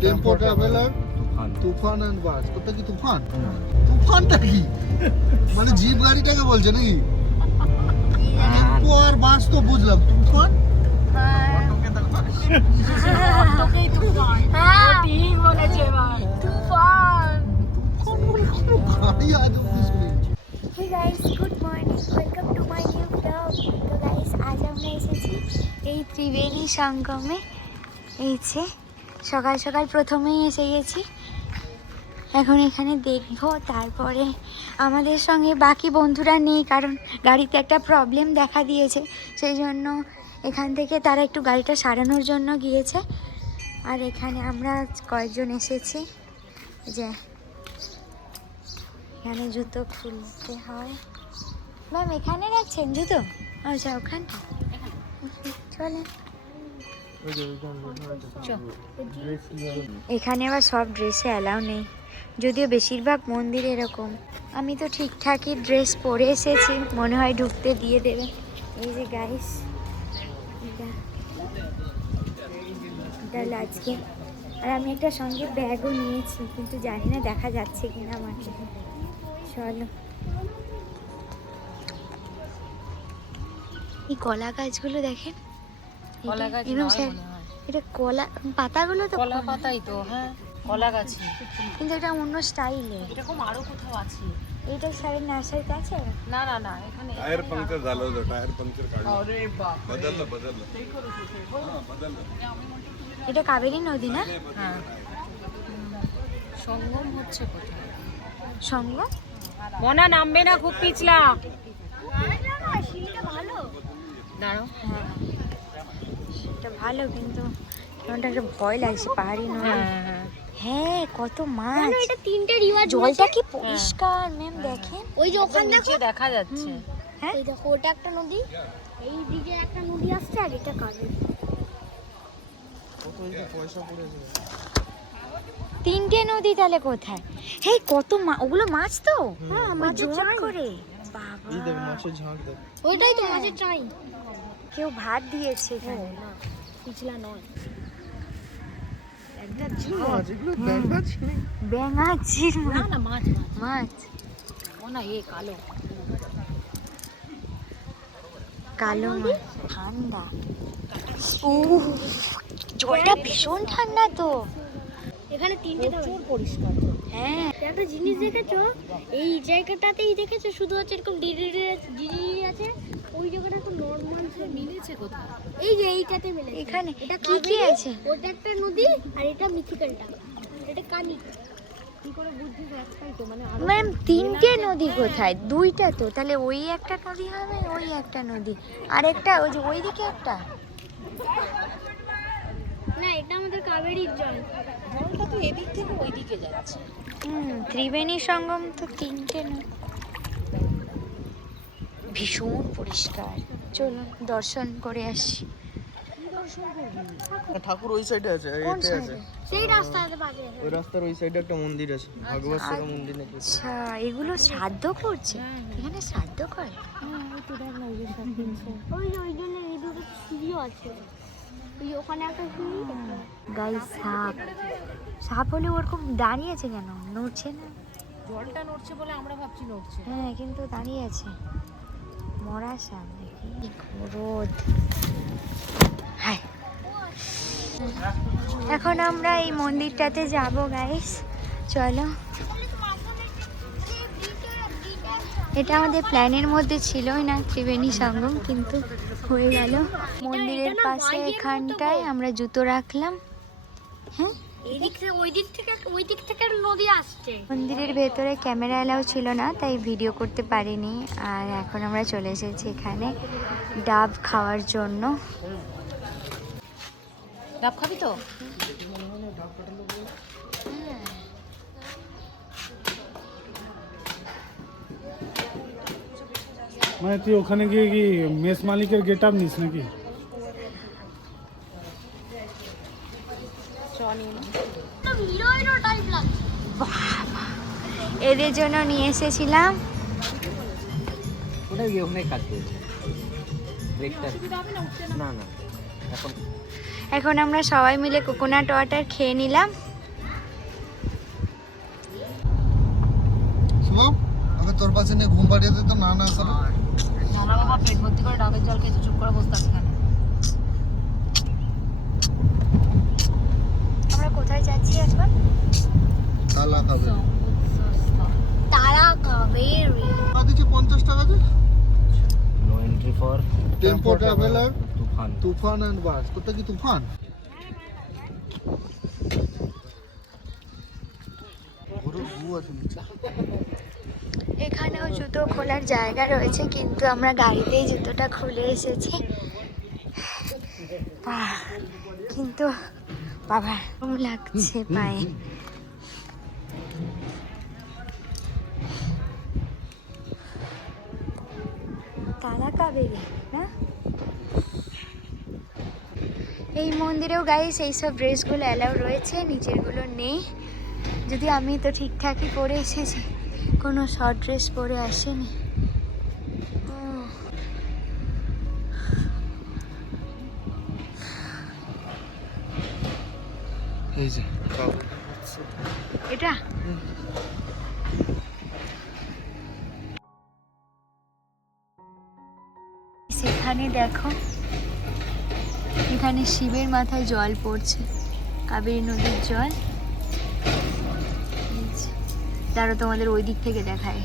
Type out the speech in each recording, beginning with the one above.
Tempo traveller, Toofan and বাস। কোনটা কি তুফান? তুফানটা কি? মানে জিপ গাড়িটাকে বলছে নাকি? টেম্পো আর বাস তো বুঝলাম, তুফান? অটোকেই তুফান। ও ঠিক বলেছে ভাই, তুফান। গাড়ি আজ অব্দি শুনি। Hey guys, good morning. Welcome to my new vlog. তো guys, আজ আমরা এসেছি এই ত্রিবেণী সঙ্গমে। এই যে সকাল সকাল প্রথমেই এসে গেছি। এখন এখানে দেখবো, তারপরে আমাদের সঙ্গে বাকি বন্ধুরা নেই, কারণ গাড়িতে একটা প্রবলেম দেখা দিয়েছে, সেই জন্য এখান থেকে তারা একটু গাড়িটা সারানোর জন্য গিয়েছে। আর এখানে আমরা কয়েকজন এসেছি। যে এখানে জুতো খুলতে হয়। ম্যাম এখানে রাখছেন জুতো? আচ্ছা, ওখানটা চলেন। এখানে আবার সব ড্রেসে অ্যালাউ নেই, যদিও বেশিরভাগ মন্দিরে এরকম। আমি তো ঠিকঠাকই ড্রেস পরে এসেছি, মনে হয় ঢুকতে দিয়ে দেবে। এই যে গাইস, এটা আজকে। আর আমি একটা সঙ্গে ব্যাগও নিয়েছি, কিন্তু জানি না দেখা যাচ্ছে কিনা আমাকে। চলো। এই কলা গাছগুলো দেখেন, কলা গাছ এরকম নয় মনে হয়। এটা কলা পাতাগুলো তো কলা পাতাই তো, হ্যাঁ কলা গাছ। কিন্তু এটা অন্য স্টাইলে। এরকম আরো কোথাও আছে। এইটা স্যারের নার্সারিতে আছে? না না না, এখানে टायर पंक्चर झालं होतं टायर पंक्चर काढलं আরে বাপ, बदललं बदललं এটা কাবেরী নদী না? হ্যাঁ। সঙ্গম হচ্ছে কোথায়? সঙ্গ মনা নামবে না, খুব পিছলা। দাঁড়াও। হ্যাঁ, এটা ভালো, কিন্তু কেমনটা একটা ভয় লাগছে। পাহাড়ি নদী। হ্যাঁ হ্যাঁ। হ্যাঁ, কত মাছ। এটা তিনটে রিওয়াজ। জলটা কি পরিষ্কার ম্যাম, দেখেন। ওই যে ওখান নিচে দেখা যাচ্ছে। হ্যাঁ, এই দেখো, ওটা একটা নদী, এই দিকে একটা নদী আসছে, আর এটা কাবেরী। তিনটে নদী তাহলে কোথায়? হেই, কত ওগুলো মাছ তো। হ্যাঁ, মাছের জোর চাই। করে। বাবা, ওইটাই তো মাছের চাই। কেউ ভাত দিয়েছে এখানে। পিছলা নয়, ব্যাঙাচির না না, মাছ মাছ। মাছ। মনা এ কালো। কালো মাছ। ঠান্ডা। উফ, জলটা ভীষণ ঠান্ডা তো। এখানে তিনটে তো প্রচুর পরিষ্কার। হ্যাঁ, একটা জিনিস দেখেছো, এই জায়গাটাতেই দেখেছো শুধু হচ্ছে এরকম ডিডি আছে, ওই জায়গাটা তো নর্মাল মিলেছে কোথায়? এই যে এইটাতে মিলে। এখানে এটা কি কি কাবেরী, আছে? ওটা একটা নদী, আর এটা মিথিকালটা, এটা কানি। কি করে বুঝছিস? একটাই তো, মানে ম্যাম তিনটে নদী কোথায়? দুইটা তো, তাহলে ওই একটা নদী হবে, ওই একটা নদী, আর একটা ওই যে ওইদিকে একটা। না, এটা আমাদের কাবেরীর জল। জলটা তো এদিক থেকে ওই দিকে যাচ্ছে। ত্রিবেণী সঙ্গম তো তিনটে নদী। ভীষণ পরিষ্কার। চলুন দর্শন করে আসি। ঠাকুর ওই সাইডে আছে, কোন এতে আছে। সাইডে? সেই রাস্তাতে বাজে। ওই রাস্তার ওই সাইডে একটা মন্দির আছে, ভাগবতের মন্দির নাকি। আচ্ছা, এগুলো শ্রাদ্ধ করছে এখানে? শ্রাদ্ধ করে? ওই জন্য এই দুটো সিঁড়িও আছে। ওই ওখানে একটা সিঁড়ি। গাইস, সাপ। সাপ হলে ওরকম দাঁড়িয়েছে কেন? নড়ছে না? জলটা নড়ছে বলে আমরা ভাবছি নড়ছে। হ্যাঁ, কিন্তু দাঁড়িয়ে আছে। মরা সাপ নাকি? রোদ। হাই, এখন আমরা এই মন্দিরটাতে যাব গাইস। চলো। এটা আমাদের প্ল্যানের মধ্যে ছিলই না, ত্রিবেণী সঙ্গম, কিন্তু হয়ে গেল। মন্দিরের পাশে এখানটায় আমরা জুতো রাখলাম। হ্যাঁ, এই দিক থেকে ওই দিক থেকে নদী আসছে। মন্দিরের ভেতরে ক্যামেরা এলাও ছিল না, তাই ভিডিও করতে পারিনি। আর এখন আমরা চলে এসেছি এখানে ডাব খাওয়ার জন্য। ডাব খাবি তো? মানে তুই ওখানে গিয়ে কি মেস মালিকের গেট আপ নিস নাকি? এদের জন্য নিয়ে এসেছিলাম। ওটা গিয়ে ওখানে কাজ করছে ব্রেকটা। না না, এখন এখন আমরা সবাই মিলে কোকোনাট ওয়াটার খেয়ে নিলাম। তোর পাশে নিয়ে ঘুম পাড়িয়ে দিত না না আসলে জানা বাবা পেট ভর্তি করে ডাবের জল খেয়েছে, চুপ করে বসে থাকে এখানে। আমরা কোথায় যাচ্ছি এখন? তালা খাবে তারা কাবেরি। দিচ্ছি 50 টাকা দিয়ে no entry for tempo traveller Toofan. Toofan and bus. কোথা কি তুফান? পুরো ভু আছে নিচে। এখানেও জুতো খোলার জায়গা রয়েছে, কিন্তু আমরা গাড়িতেই জুতোটা খুলে এসেছি। কিন্তু বাবা গরম লাগছে পায়ে। তালা কাবেরি না? এই মন্দিরেও গাইস এইসব ড্রেসগুলো অ্যালাউ রয়েছে, নিচেরগুলো নেই। যদি আমি তো ঠিকঠাকই পরে এসেছি, কোনো শর্ট ড্রেস পরে আসেনি। এই যে এটা সেখানে দেখো, এখানে শিবের মাথায় জল পড়ছে, কাবেরী নদীর জল। তারা তোমাদের ওই দিক থেকে দেখায়।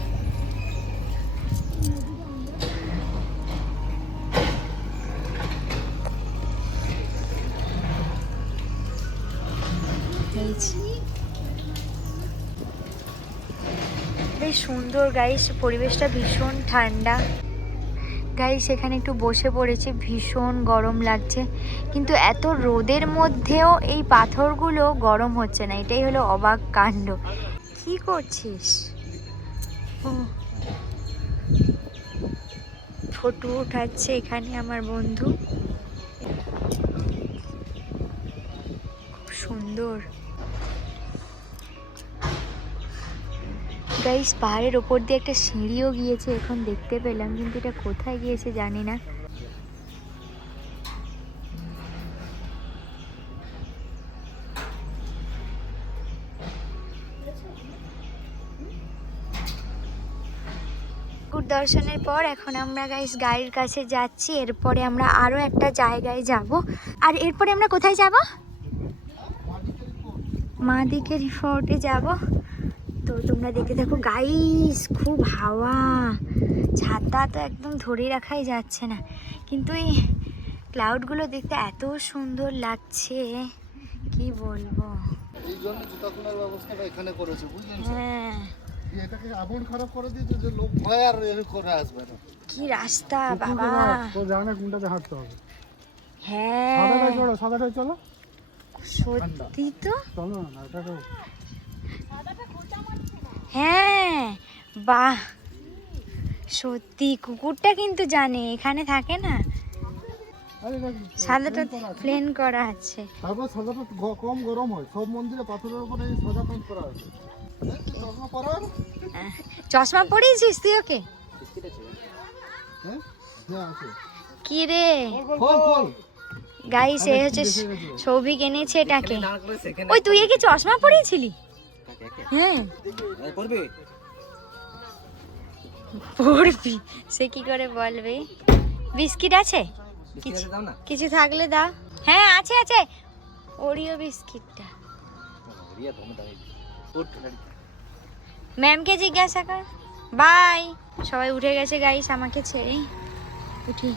বেশ সুন্দর গাইস, পরিবেশটা ভীষণ ঠান্ডা। গাইস এখানে একটু বসে পড়েছি, ভীষণ গরম লাগছে, কিন্তু এত রোদের মধ্যেও এই পাথরগুলো গরম হচ্ছে না, এটাই হলো অবাক কাণ্ড। কি করছিস? ফটো উঠাচ্ছে এখানে আমার বন্ধু, খুব সুন্দর। গাইস পাহাড়ের ওপর দিয়ে একটা সিঁড়িও গিয়েছে, এখন দেখতে পেলাম, কিন্তু এটা কোথায় গিয়েছে জানি না। দর্শনের পর এখন আমরা গাইস গাড়ির কাছে যাচ্ছি, এরপরে আমরা আরো একটা জায়গায় যাব। আর এরপরে আমরা কোথায় যাব? মাদিকেরি ফোর্টে যাব। তো তোমরা দেখতে থাকো গাইস, খুব হাওয়া, ছাতা তো একদম ধরে রাখাই যাচ্ছে না, কিন্তু এই ক্লাউডগুলো দেখতে এত সুন্দর লাগছে, কি বলবো। এই জন্য জুতা খোলার ব্যবস্থাটা এখানে করেছে, বুঝলেন? হ্যাঁ, এটাকে এমন খারাপ করে দিয়েছে যে লোক ভয় আর এর করে আসবে না। কি রাস্তা বাবা। তো জানে কোনটাতে হাঁটতে হবে। হ্যাঁ সাদাটাই চলো, সাদাটাই চলো, সত্যি তো। চলো না এটাকে। হ্যাঁ বাহ, সত্যি কুকুরটা কিন্তু জানে, এখানে থাকে না। আরে সাদাটা প্লেন করা আছে। তারপর সাদাটা কম গরম হয়, সব মন্দিরে পাথরের উপরে এই সাদা পেন্ট করা আছে। চশমা পরা? চশমা পরিয়েছিস তুই ওকে? হ্যাঁ হ্যাঁ আছে। কি রে খোল খোল। গাইস, এই হচ্ছে সৌভিক এনেছে এটাকে। ওই তুই একে চশমা পরিয়েছিলি? হ্যাঁ পড়বি, সে কি করে বলবে। বিস্কিট আছে? কিছু থাকলে দাও। হ্যাঁ আছে আছে, ওরিও বিস্কিটটা। ম্যামকে জিজ্ঞাসা কর। বাই। সবাই উঠে গেছে গাইস, আমাকে ছেড়ে উঠি।